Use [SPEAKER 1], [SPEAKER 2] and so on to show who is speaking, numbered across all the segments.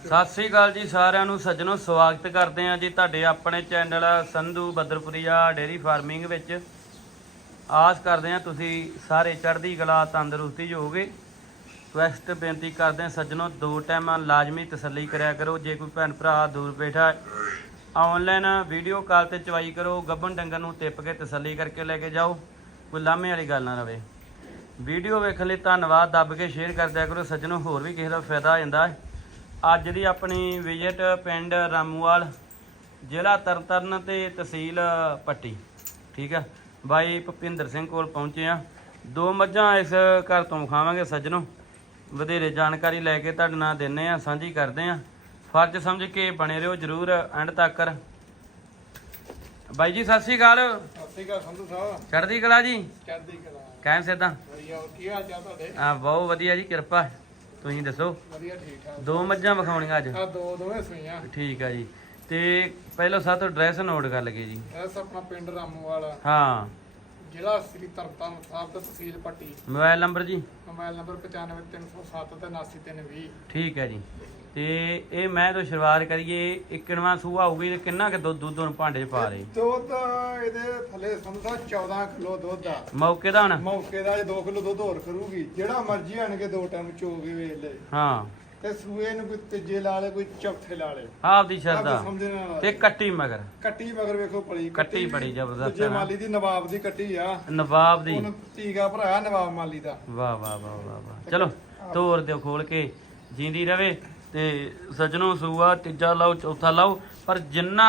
[SPEAKER 1] ਸਤਿ ਸ੍ਰੀ ਅਕਾਲ ਜੀ ਸਾਰਿਆਂ ਨੂੰ, ਸੱਜਣੋ, ਸਵਾਗਤ ਕਰਦੇ ਹਾਂ ਜੀ ਤੁਹਾਡੇ ਆਪਣੇ channel Sandhu Badarpuria dairy farming ਵਿੱਚ। ਆਸ ਕਰਦੇ ਹਾਂ ਤੁਸੀਂ ਸਾਰੇ ਚੜ੍ਹਦੀ ਕਲਾ, ਤੰਦਰੁਸਤੀ 'ਚ ਹੋਗੇ ਰਿਕਵੈਸਟ ਬੇਨਤੀ ਕਰਦੇ ਹਾਂ ਸੱਜਣੋ, ਦੋ ਟਾਈਮਾਂ ਲਾਜ਼ਮੀ ਤਸੱਲੀ ਕਰਿਆ ਕਰੋ। ਜੇ ਕੋਈ ਭੈਣ ਭਰਾ ਦੂਰ ਬੈਠਾ ਆਨਲਾਈਨ ਵੀਡੀਓ ਕਾਲ ਤੇ ਚਵਾਈ ਕਰੋ ਗੱਬਨ ਡੰਗਰ ਨੂੰ ਟਿੱਪ ਕੇ ਤਸੱਲੀ ਕਰਕੇ ਲੈ ਕੇ ਜਾਓ, ਕੋਈ ਲਾਮੇ ਵਾਲੀ ਗੱਲ ਨਾ ਰਵੇ। ਵੀਡੀਓ ਵੇਖਣ ਲਈ ਧੰਨਵਾਦ, ਦੱਬ ਕੇ ਸ਼ੇਅਰ ਕਰ ਦਿਆ ਕਰੋ। ਸੱਜਣੋ, ਹੋਰ ਵੀ ਕਿਸੇ ਦਾ ਫਾਇਦਾ ਹੋ ਜਾਂਦਾ ਹੈ। ਅੱਜ ਦੀ ਆਪਣੀ ਵਿਜ਼ਿਟ ਪਿੰਡ ਰਾਮੂਵਾਲ ਜ਼ਿਲ੍ਹਾ ਤਰਨਤਾਰਨ ਤੇ ਤਹਿਸੀਲ ਪੱਟੀ। ਠੀਕ ਆ? ਬਾਈ ਭੁਪਿੰਦਰ ਸਿੰਘ ਕੋਲ ਪਹੁੰਚੇ ਆ। ਦੋ ਮੱਝਾਂ ਇਸ ਘਰ ਤੋਂ ਖਾਵਾਂਗੇ ਸੱਜਣੋ। ਵਧੇਰੇ ਜਾਣਕਾਰੀ ਲੈ ਕੇ ਤੁਹਾਡੇ ਨਾਲ ਦਿੰਨੇ ਆ ਸਾਂਝੀ ਕਰਦੇ ਆ। ਫਰਜ਼ ਸਮਝ ਕੇ ਬਣੇ ਰਹੋ ਜਰੂਰ ਐਂਡ ਤੱਕ। ਬਾਈ ਜੀ ਸਤਿ ਸ੍ਰੀ ਅਕਾਲ।
[SPEAKER 2] ਸਤਿ ਸ਼੍ਰੀ ਅਕਾਲ ਸੰਧੂ ਸਾਹਿਬ।
[SPEAKER 1] ਚੜ੍ਹਦੀ ਕਲਾ ਜੀ?
[SPEAKER 2] ਚੜ੍ਹਦੀ ਕਲਾ।
[SPEAKER 1] ਕਾਇਮ ਸਿੱਧਾ
[SPEAKER 2] ਵਧੀਆ ਕੀ ਹਾਲ ਚਾਲ ਤੁਹਾਡੇ?
[SPEAKER 1] ਆ ਬਹੁਤ ਵਧੀਆ ਜੀ ਕਿਰਪਾ। ਤੁਸੀਂ ਦੱਸੋ?
[SPEAKER 2] ਵਧੀਆ ਠੀਕ ਠਾਕ
[SPEAKER 1] ਦੋ ਮੱਝਾਂ ਵਿਖਾਉਣੀਆਂ ਅੱਜ?
[SPEAKER 2] ਆ ਦੋ ਦੋਵੇਂ ਸੂਈਆਂ
[SPEAKER 1] ਠੀਕ ਆ ਜੀ। ਤੇ ਪਹਿਲਾਂ ਸਾਥੋਂ ਐਡਰੈਸ ਨੋਟ ਕਰ ਲਗੇ ਜੀ।
[SPEAKER 2] ਐਸ ਆਪਣਾ ਪਿੰਡ ਰਾਮੂਵਾਲ।
[SPEAKER 1] ਹਾਂ।
[SPEAKER 2] ਜ਼ਿਲ੍ਹਾ ਸ੍ਰੀ ਤਰਨਤਾਰਨ ਸਾਹਿਬ ਤੇ ਤਹਿਸੀਲ ਪੱਟੀ।
[SPEAKER 1] ਮੋਬਾਈਲ ਨੰਬਰ ਜੀ?
[SPEAKER 2] ਮੋਬਾਈਲ ਨੰਬਰ 95307 ਤੇ 89320
[SPEAKER 1] ਠੀਕ ਹੈ ਜੀ। ਤੇ ਇਹ ਮੈਂ ਤੋਂ ਸ਼ੁਰੂਆਤ ਕਰੀਏ ਇੱਕਣਵਾਂ ਸੂਆ ਹੋਊਗੀ ਤੇ ਕਿੰਨਾ ਕਿ ਦੁੱਧ ਦੁੱਧ ਨੂੰ ਭਾਂਡੇ 'ਚ ਪਾ ਰਹੇ?
[SPEAKER 2] ਦੁੱਧ ਇਹਦੇ ਥੱਲੇ ਸਾਹਿਬ 14 ਕਿਲੋ ਦੁੱਧ ਆ।
[SPEAKER 1] ਮੌਕੇ ਦਾ ਹੁਣ?
[SPEAKER 2] ਮੌਕੇ ਦਾ 2 ਕਿਲੋ ਦੁੱਧ ਹੋਰ ਕਰੂਗੀ। ਜਿਹੜਾ ਮਰਜ਼ੀ ਆਣ ਕੇ ਦੋ ਟਾਈਮ ਚੋ ਕੇ ਵੇਚ ਲੈ
[SPEAKER 1] ਹਾਂ।
[SPEAKER 2] ਤੇ ਸੂਏ ਨੂੰ ਕੋਈ ਤੀਜੇ ਲਾ ਲੇ ਕੋਈ ਚੌਥੇ ਲਾ ਲੇ
[SPEAKER 1] ਆਪਦੀ ਸ਼ਰਦਾ
[SPEAKER 2] ਸਮਝਣ ਨਾਲ।
[SPEAKER 1] ਤੇ ਕੱਟੀ ਮਗਰ?
[SPEAKER 2] ਕੱਟੀ ਮਗਰ ਵੇਖੋ ਪਲੀ
[SPEAKER 1] ਕੱਟੀ ਬੜੀ ਜ਼ਬਰਦਸਤ ਹੈ ਨਾ।
[SPEAKER 2] ਮਾਲੀ ਦੀ ਨਵਾਬ ਦੀ ਕੱਟੀ ਆ।
[SPEAKER 1] ਨਵਾਬ ਦੀ?
[SPEAKER 2] ਉਹਨੂੰ ਟੀਗਾ ਭਰਾਇਆ ਨਵਾਬ ਮਾਲੀ ਦਾ।
[SPEAKER 1] ਵਾਹ ਵਾਹ ਵਾਹ ਵਾਹ ਵਾਹ। ਚਲੋ ਤੋਰ ਦਿਓ ਖੋਲ ਕੇ। ਜਿੰਦੀ ਰਵੇ। ਤੇ ਸੱਜਣੋ ਸੂਆ ਤੀਜਾ ਲਾਓ ਚੌਥਾ ਲਾਓ। ਪਰ ਜਿੰਨਾ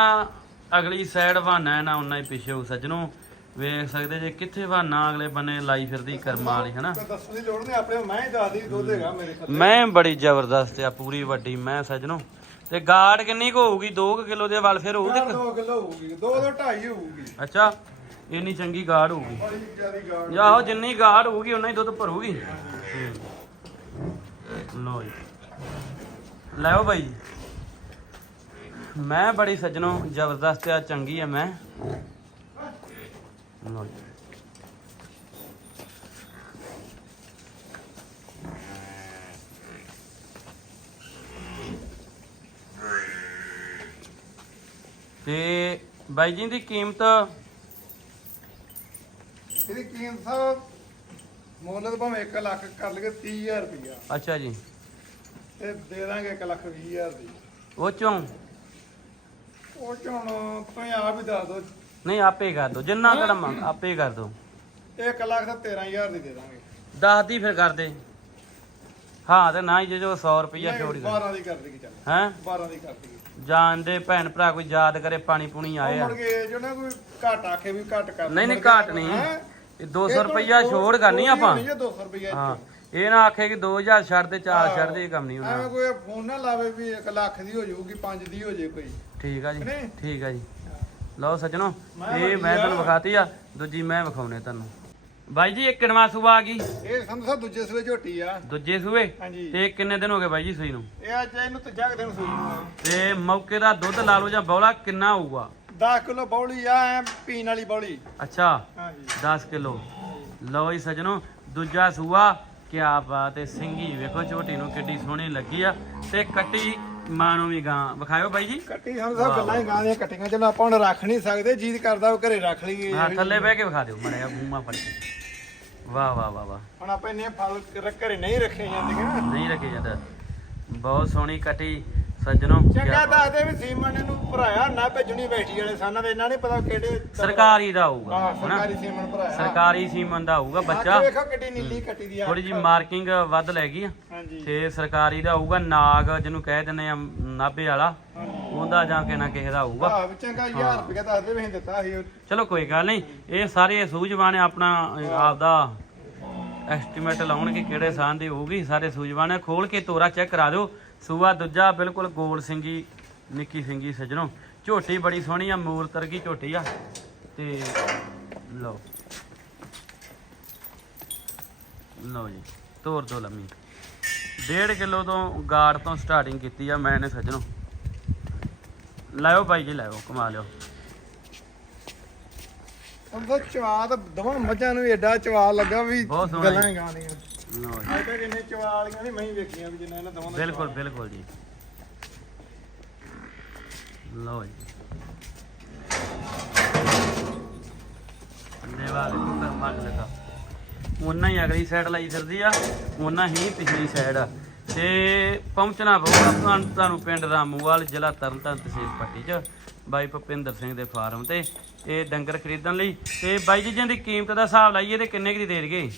[SPEAKER 1] ਅਗਲੀ ਸਾਈਡ ਬਹਾਨਾ ਹੈ ਨਾ ਉਨਾ ਹੀ ਪਿੱਛੇ ਹੋ ਸੱਜਣੋ ਵੇਖ ਸਕਦੇ ਜੇ ਕਿੱਥੇ ਬਹਾਨਾ ਅਗਲੇ ਬੰਨੇ ਲਾਈ ਫਿਰਦੀ ਕਰਮਾਂ ਵਾਲੀ ਹਨਾ?
[SPEAKER 2] ਕੋਈ ਦੱਸਣ ਦੀ ਲੋੜ ਨਹੀਂ ਆਪਣੇ ਮੈਂ ਹੀ ਦੱਸਦੀ ਦੁੱਧ ਹੈਗਾ ਮੇਰੇ ਥੱਲੇ
[SPEAKER 1] ਮੈਂ ਬੜੀ ਜ਼ਬਰਦਸਤ ਆ ਪੂਰੀ ਵੱਡੀ ਮੈਂ ਸੱਜਣੋ। ਤੇ ਗਾੜ ਕਿੰਨੀ ਕੁ ਹੋਊਗੀ? 2 ਕਿਲੋ ਦੇ ਵੱਲ ਫਿਰ ਹੋਊ ਤੇ
[SPEAKER 2] 2 ਕਿਲੋ ਹੋਊਗੀ 2 ਤੋਂ 2.5 ਹੋਊਗੀ।
[SPEAKER 1] ਅੱਛਾ ਇੰਨੀ ਚੰਗੀ ਗਾੜ ਹੋਊਗੀ।
[SPEAKER 2] ਬੜੀ ਜਿਆਦੀ ਗਾੜ
[SPEAKER 1] ਆਹੋ ਜਿੰਨੀ ਗਾੜ ਹੋਊਗੀ ਉਨਾ ਹੀ ਦੁੱਧ ਭਰੂਗੀ। ਲੋ ਜੀ। ਲੈਓ ਭਾਈ ਮੈਂ ਬੜੀ ਸੱਜਣੋ ਜ਼ਬਰਦਸਤ ਆ ਚੰਗੀ ਆ ਮੈਂ। ਤੇ ਬਾਈ ਜੀ ਦੀ ਕੀਮਤ?
[SPEAKER 2] ਇਹਦੀ ਕੀਮਤ ਸਾਹਿਬ ਮੁੱਲ ਭਾਵੇਂ 1 ਲੱਖ ਕਰ ਲਈਏ 30000 ਰੁਪਇਆ
[SPEAKER 1] ਅੱਛਾ ਜੀ।
[SPEAKER 2] ਤੇ ਦੇ ਦਾਂਗੇ 1 ਲੱਖ 20000 ਦੀ।
[SPEAKER 1] ਉਹ ਚੋਂ?
[SPEAKER 2] ਉਹ ਚ ਹੁਣ ਤੁਸੀਂ ਆਪ ਹੀ ਦੱਸ ਦਿਓ।
[SPEAKER 1] ਨਹੀਂ ਆਪੇ ਕਰ ਦੋ ਜਿੰਨਾ ਤੁਹਾਡਾ ਮੰਗ ਆਪੇ ਕਰ ਦੋ
[SPEAKER 2] 1 ਲੱਖ ਤਾਂ 13000 ਦੀ ਦੇ ਦਾਂਗੇ।
[SPEAKER 1] ਦਸ ਦੀ ਫਿਰ ਕਰ ਦੇ। ਹਾਂ ਤੇ ਨਾ ਹੀ ਜੇ ਜੋ 100 ਰੁਪਈਆ
[SPEAKER 2] ਨਹੀਂ,
[SPEAKER 1] ਛੋੜ ਦੇ।
[SPEAKER 2] 12 ਦੀ ਕਰ ਦੇਗੀ ਚੱਲ।
[SPEAKER 1] ਹੈ?
[SPEAKER 2] 12 ਦੀ ਕਰ ਦੇਗੀ।
[SPEAKER 1] ਜਾਣਦੇ ਭੈਣ ਭਰਾ ਕੋਈ ਯਾਦ ਕਰੇ ਪਾਣੀ ਪੂਣੀ
[SPEAKER 2] ਉਹ
[SPEAKER 1] ਆਏ ਆ।
[SPEAKER 2] ਮੁੜ ਕੇ ਜੋ ਨਾ ਕੋਈ ਘਾਟ ਆਖੇ ਵੀ ਘੱਟ ਕਰ
[SPEAKER 1] ਨਹੀਂ ਨਹੀਂ ਘਾਟ ਨਹੀਂ।
[SPEAKER 2] ਹੈਂ?
[SPEAKER 1] ਇਹ 200 ਰੁਪਈਆ ਛੋੜ ਕਰਨੀ ਆਪਾਂ।
[SPEAKER 2] ਨਹੀਂ 200 ਰੁਪਈਆ
[SPEAKER 1] ਹਾਂ। ਇਹ ਨਾ ਆਖੇ ਕਿ 2000 ਛੱਡ ਦੇ 4 ਛੱਡ ਦੇ ਇਹ ਕੰਮ ਨਹੀਂ
[SPEAKER 2] ਐਵੇਂ ਕੋਈ ਫੋਨ ਨਾ ਲਾਵੇ ਵੀ 1 ਲੱਖ ਦੀ ਹੋ ਜਾਊਗੀ 5 ਦੀ ਹੋ ਜੇ ਕੋਈ।
[SPEAKER 1] ਠੀਕ ਆ ਜੀ
[SPEAKER 2] ਨਹੀਂ।
[SPEAKER 1] ਠੀਕ ਆ ਜੀ। ਲਓ ਸੱਜਣੋ
[SPEAKER 2] ਮੈਂ
[SPEAKER 1] ਇਹ ਮੈਂ। ਤੁਹਾਨੂੰ ਵਿਖਾਤੀ ਆ ਦੂਜੀ ਮੈਂ ਵਿਖਾਉਣੇ ਤੁਹਾਨੂੰ। ਬਾਈ ਜੀ ਇੱਕ ਨਵਾਂ ਸੂਆ ਆ ਗਈ।
[SPEAKER 2] ਇਹ ਸਾਨੂੰ ਸਾ ਦੂਜੇ ਸੂਏ ਝੋਟੀ ਆ।
[SPEAKER 1] ਦੂਜੇ ਸੂਏ
[SPEAKER 2] ਹਾਂਜੀ।
[SPEAKER 1] ਤੇ ਕਿੰਨੇ ਦਿਨ ਹੋ ਗਏ ਬਾਈ ਜੀ ਸੂਈ ਨੂੰ?
[SPEAKER 2] ਇਹ ਅੱਜ ਇਹਨੂੰ ਤੀਜਾ ਕੁ ਦਿਨ ਸੂਈ ਨੂੰ ਆ।
[SPEAKER 1] ਤੇ ਮੌਕੇ ਦਾ ਦੁੱਧ ਲਾ ਲਓ ਜਾਂ ਬੌਲਾ ਕਿੰਨਾ ਹੋਊਗਾ?
[SPEAKER 2] 10 ਕਿਲੋ ਬੌਲੀ ਆ ਐਂ ਪੀਣ ਵਾਲੀ ਬੌਲੀ।
[SPEAKER 1] ਅੱਛਾ।
[SPEAKER 2] ਹਾਂਜੀ।
[SPEAKER 1] 10 ਕਿਲੋ। ਲਓ ਜੀ ਸਜਣੋ ਦੂਜਾ ਸੂਆ ਕਿਆ ਬਾਤ ਹੈ ਸਿੰਗੀ ਵੇਖੋ ਝੋਟੀ ਨੂੰ ਕਿੱਡੀ ਸੋਹਣੀ ਲੱਗੀ ਆ ਤੇ ਕੱਟੀ ਮਾਂ ਨੂੰ ਵੀ ਗਾਂ ਵਿਖਾਇਓ ਬਾਈ ਜੀ।
[SPEAKER 2] ਕੱਟੀ ਸਾਨੂੰ ਸਭ ਗੱਲਾਂ ਹੀ ਗਾਂ ਦੀਆਂ ਕੱਟੀਆਂ ਚਲੋ ਆਪਾਂ ਹੁਣ ਰੱਖ ਨਹੀਂ ਸਕਦੇ ਜੀਦ ਕਰਦਾ ਉਹ ਘਰੇ ਰੱਖ ਲਈਏ।
[SPEAKER 1] ਹਾਂ ਥੱਲੇ ਬਹਿ ਕੇ ਵਿਖਾ ਦਿਓ ਮੜਿਆ ਮੂੰਹਾਂ ਫੜ ਕੇ। ਵਾਹ ਵਾਹ ਵਾਹ ਵਾਹ।
[SPEAKER 2] ਹੁਣ ਆਪਾਂ ਇੰਨੇ ਫਲ ਘਰੇ ਨਹੀਂ ਰੱਖੇ ਜਾਂਦੇ ਕਿ
[SPEAKER 1] ਨਹੀਂ ਰੱਖੇ ਜਾਂਦਾ ਬਹੁਤ ਸੋਹਣੀ ਕੱਟੀ। ਸੱਜਣੋ
[SPEAKER 2] ਚੰਗਾ। ਦੱਸਦੇ ਵੀ ਸੀਮਨ ਨੂੰ ਭਰਾਇਆ ਨਾ ਭੇਜਣੀ ਬੈਠੀ ਵਾਲੇ ਸਾਨਾਂ ਦੇ ਇਹਨਾਂ ਨੇ ਪਤਾ ਕਿਹੜੇ
[SPEAKER 1] ਸਰਕਾਰੀ ਦਾ ਹੋਊਗਾ
[SPEAKER 2] ਹਾਂ ਸਰਕਾਰੀ ਸੀਮਨ ਭਰਾਇਆ।
[SPEAKER 1] ਸਰਕਾਰੀ ਸੀਮਨ ਦਾ ਹੋਊਗਾ ਬੱਚਾ।
[SPEAKER 2] ਵੇਖੋ ਕਿੱਡੀ ਨੀਲੀ ਕੱਟੀ ਦੀ ਆ
[SPEAKER 1] ਥੋੜੀ ਜੀ ਮਾਰਕਿੰਗ ਵੱਧ ਲੈ ਗਈ ਤੇ ਸਰਕਾਰੀ ਦਾ ਹੋਊਗਾ ਨਾਗ ਜਿਹਨੂੰ ਕਹਿ ਦਿੰਦੇ ਆ ਨਾਭੇ ਵਾਲਾ। ਉਹਦਾ ਜਾਂ ਕਿਸੇ ਨਾ ਕਿਸੇ ਦਾ ਹੋਊਗਾ।
[SPEAKER 2] ਆਹ ਵੀ ਚੰਗਾ 1000 ਰੁਪਏ ਦੱਸਦੇ ਵੀ ਅਸੀਂ ਦਿੱਤਾ ਸੀ।
[SPEAKER 1] ਚਲੋ ਕੋਈ ਗੱਲ ਨਹੀਂ ਇਹ ਸਾਰੇ ਸੂਝਵਾਨ ਆਪਣਾ ਆਪਦਾ ਐਸਟੀਮੇਟ ਲਾਉਣਗੇ ਕਿਹੜੇ ਸਾਨ ਦੀ ਹੋਊਗੀ। ਸਾਰੇ ਸੂਝਵਾਨ ਖੋਲ ਕੇ ਤੋਰਾ ਚੈੱਕ ਕਰਾ ਦਿਓ। ਸੂਆ ਦੂਜਾ ਬਿਲਕੁਲ ਗੋਲ ਸਿੰਗੀ ਨਿੱਕੀ ਸਿੰਗੀ ਸਜਣੋ। ਝੋਟੀ ਬੜੀ ਸੋਹਣੀ ਆ ਮੂਰਤ ਵਰਗੀ ਝੋਟੀ ਆ। ਤੇ ਲਓ। ਲਓ ਜੀ ਤੋਰ ਦੋ ਲੰਮੀ। 1.5 ਕਿਲੋ ਤੋਂ ਗਾੜ ਤੋਂ ਸਟਾਰਟਿੰਗ ਕੀਤੀ ਆ ਮੈਂ ਨੇ ਸਜਣੋ। ਲਾਇਓ ਭਾਈ ਜੀ ਲਾਇਓ ਕਮਾ ਲਿਓ।
[SPEAKER 2] ਉਹਦਾ ਚਵਾ ਤਾਂ ਦਵਾਂ ਮੱਝਾਂ ਨੂੰ ਐਡਾ ਚਵਾ ਲੱਗਾ ਵੀ
[SPEAKER 1] ਬਹੁਤ ਸੋਹਣਾ
[SPEAKER 2] ਗੱਲਾਂ ਗਾਣੀਆਂ।
[SPEAKER 1] ਲਓ ਜੀ
[SPEAKER 2] ਅੱਜ ਤੱਕ ਇੰਨੇ ਚਵਾ ਵਾਲੀਆਂ ਨਹੀਂ ਮੈਂ ਹੀ ਵੇਖੀਆਂ ਵੀ ਜਿੰਨਾ ਇਹਨਾਂ ਦਵਾਂ ਦਾ
[SPEAKER 1] ਬਿਲਕੁਲ ਬਿਲਕੁਲ ਜੀ। ਲਓ ਜੀ। ਮੱਗ ਲਗਾ ਉਹਨਾਂ ਹੀ ਅਗਲੀ ਸਾਈਡ ਲਾਈ ਫਿਰਦੀ ਆ ਉਹਨਾਂ ਹੀ ਪਿਛਲੀ ਸਾਈਡ ਆ। ਤੇ ਪਹੁੰਚਣਾ ਪਊਗਾ ਤੁਹਾਨੂੰ ਤੁਹਾਨੂੰ ਪਿੰਡ ਰਾਮੂਵਾਲ ਜ਼ਿਲ੍ਹਾ ਤਰਨਤਾਰਨ ਤਹਿਸੀਲ ਪੱਟੀ ਚ ਬਾਈ ਭੁਪਿੰਦਰ ਸਿੰਘ ਦੇ ਫਾਰਮ ਤੇ। ਇਹ ਡੰਗਰ ਖਰੀਦਣ ਲਈ। ਤੇ ਬਾਈ ਜੀ ਜਿਹਦੀ ਕੀਮਤ ਦਾ ਹਿਸਾਬ ਲਾਈਏ ਤੇ ਕਿੰਨੇ ਕੁ ਦੀ ਦੇ ਦੇਗੇ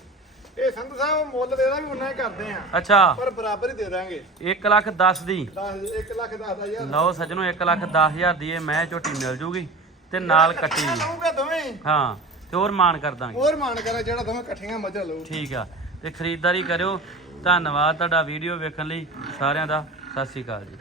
[SPEAKER 2] ਇਹ ਸੰਧੂ ਸਾਹਿਬ ਮੁੱਲ ਦੇ ਦਾਂਗੇ ਉਨਾ ਹੀ ਕਰਦੇ ਆ।
[SPEAKER 1] ਅੱਛਾ।
[SPEAKER 2] ਪਰ ਬਰਾਬਰ ਹੀ ਦੇ ਦਾਂਗੇ।
[SPEAKER 1] 1 ਲੱਖ 10 ਦੀ।
[SPEAKER 2] 10 1 ਲੱਖ 10 ਦਾ ਯਾਰ।
[SPEAKER 1] ਲਓ ਸੱਜਣੋ 1 ਲੱਖ 10 ਹਜ਼ਾਰ ਦੀ ਇਹ ਮੈਂ ਝੋਟੀ ਮਿਲ ਜੂਗੀ ਤੇ ਨਾਲ ਕੱਟੀ। ਵੀ।
[SPEAKER 2] ਲਊਗਾ ਦੋਵੇਂ।
[SPEAKER 1] ਹਾਂ ਤੇ ਹੋਰ ਮਾਨ ਕਰ ਦਾਂਗੇ।
[SPEAKER 2] ਹੋਰ ਮਾਨ ਕਰਾ ਜਿਹੜਾ ਦੋਵੇਂ ਇਕੱਠੀਆਂ ਮੱਝਾਂ ਲਊ।
[SPEAKER 1] ਠੀਕ ਆ। ਤੇ ਖਰੀਦਦਾਰੀ ਕਰਿਓ। ਧੰਨਵਾਦ ਤੁਹਾਡਾ ਵੀਡੀਓ ਵੇਖਣ ਲਈ। ਸਾਰਿਆਂ ਦਾ ਸਤਿ ਸ਼੍ਰੀ ਅਕਾਲ ਜੀ।